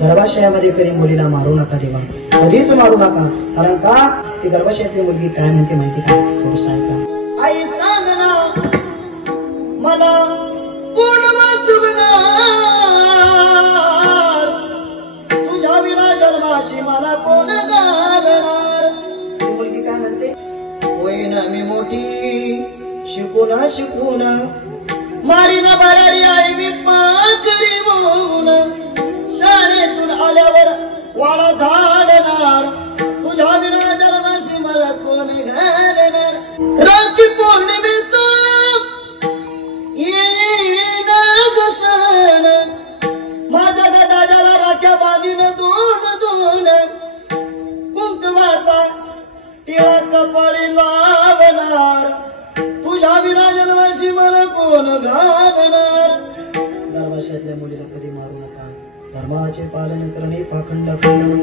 गर्भाशयामध्ये कधी मुलीला मारू नका देवा, कधीच मारू नका. कारण का ती गर्भाशयातली मुलगी काय म्हणते माहिती का? थोडंसं ऐका. आई सांग ना मला कोण वाचवणार, तुझ्या विना जन्माशी मला कोण घालणार. ती मुलगी काय म्हणते? होईन मी मोठी शिकून मारीना बारारी आई मी पाकरी होऊन, शाळेतून आल्यावर वाळा झाडणार, तुझ्या विना जन्माशी मला कोण घालणार. राखी पौर्णिमेचा येईन जो सण, माझ्या दादाला राख्या बांधीन दोन कुंकवाचा टिळा कपाळी लावणार, तुझ्या विना जन्माशी मला कोण घालणार. गर्भाशयातल्या मुलीला कधी मारू नका. धर्माचे पालन करणे पाखंड खंडन